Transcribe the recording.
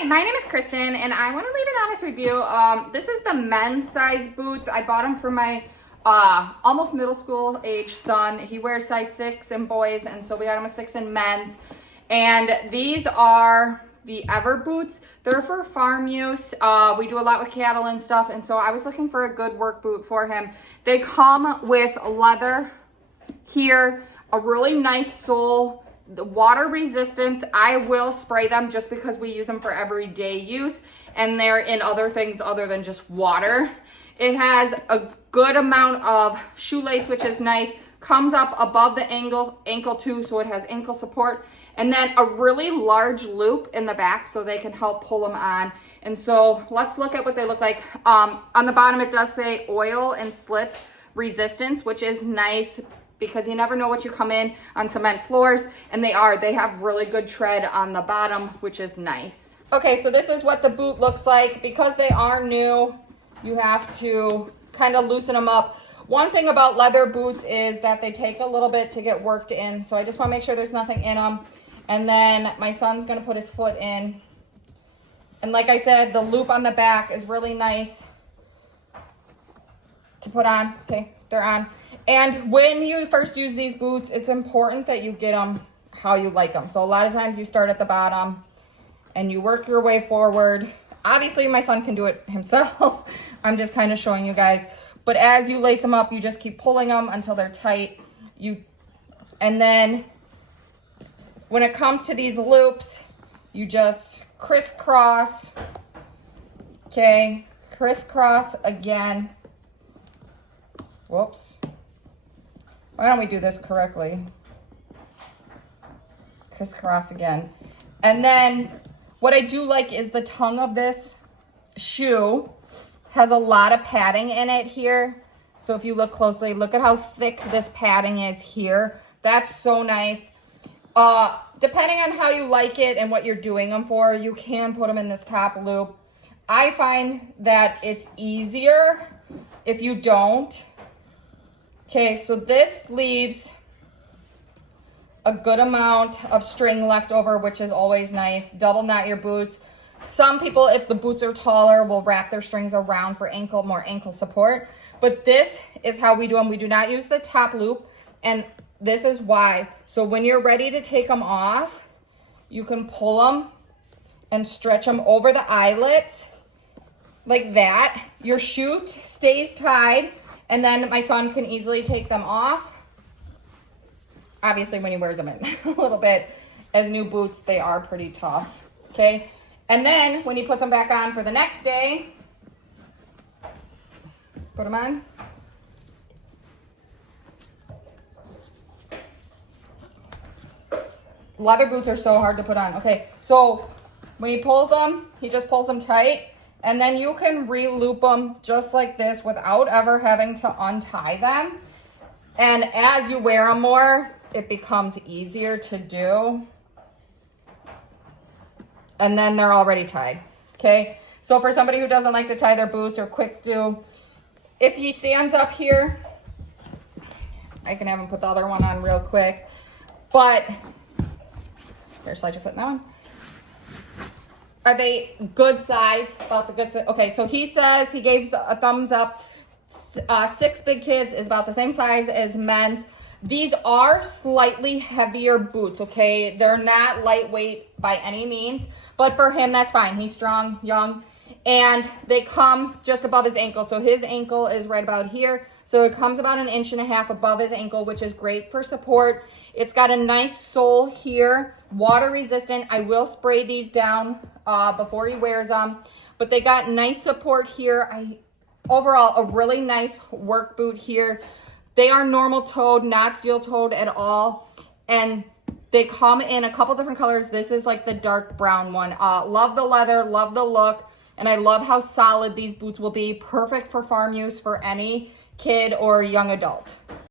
Hi, my name is Kristen, and I want to leave an honest review. This is the men's size boots. I bought them for my almost middle school age son. He wears size 6 in boys, and so we got him a 6 in men's. And these are the Ever boots. They're for farm use. We do a lot with cattle and stuff, and so I was looking for a good work boot for him. They come with leather here, a really nice sole, the water resistant. I will spray them just because we use them for everyday use, and they're in other things other than just water. It has a good amount of shoelace, which is nice. Comes up above the ankle too, so it has ankle support. And then a really large loop in the back so they can help pull them on. And so let's look at what they look like. On the bottom it does say oil and slip resistance, which is nice because you never know what you come in on cement floors, and they have really good tread on the bottom, which is nice. Okay, so this is what the boot looks like. Because they are new, you have to kind of loosen them up. One thing about leather boots is that they take a little bit to get worked in, so I just want to make sure there's nothing in them. And then my son's gonna put his foot in. And like I said, the loop on the back is really nice to put on. Okay, they're on. And when you first use these boots, it's important that you get them how you like them. So a lot of times you start at the bottom and you work your way forward. Obviously my son can do it himself. I'm just kind of showing you guys. But as you lace them up, you just keep pulling them until they're tight. And then when it comes to these loops, you just crisscross. Okay, crisscross again. Whoops. Why don't we do this correctly? Crisscross again. And then what I do like is the tongue of this shoe has a lot of padding in it here. So if you look closely, look at how thick this padding is here. That's so nice. Depending on how you like it and what you're doing them for, you can put them in this top loop. I find that it's easier if you don't. Okay, so this leaves a good amount of string left over, which is always nice. Double knot your boots. Some people, if the boots are taller, will wrap their strings around for more ankle support. But this is how we do them. We do not use the top loop, and this is why. So when you're ready to take them off, you can pull them and stretch them over the eyelets like that. Your shoe stays tied, and then my son can easily take them off. Obviously when he wears them in a little bit. As new boots, they are pretty tough, okay? And then when he puts them back on for the next day, put them on. Leather boots are so hard to put on. Okay, so when he pulls them, he just pulls them tight, and then you can re-loop them just like this without ever having to untie them. And as you wear them more, it becomes easier to do. And then they're already tied, okay? So for somebody who doesn't like to tie their boots or quick do, if he stands up here, I can have him put the other one on real quick, but there, slide your foot in that one. Are they good size? About the good size. Okay, so he says he gave a thumbs up. 6 big kids is about the same size as men's. These are slightly heavier boots, okay? They're not lightweight by any means, but for him, that's fine. He's strong, young, and they come just above his ankle. So his ankle is right about here. So it comes about 1.5 inches above his ankle, which is great for support. It's got a nice sole here, water resistant. I will spray these down before he wears them, but they got nice support here. Overall, a really nice work boot here. They are normal toed, not steel toed at all. And they come in a couple different colors. This is like the dark brown one. Love the leather, love the look. And I love how solid these boots will be. Perfect for farm use for any kid or young adult.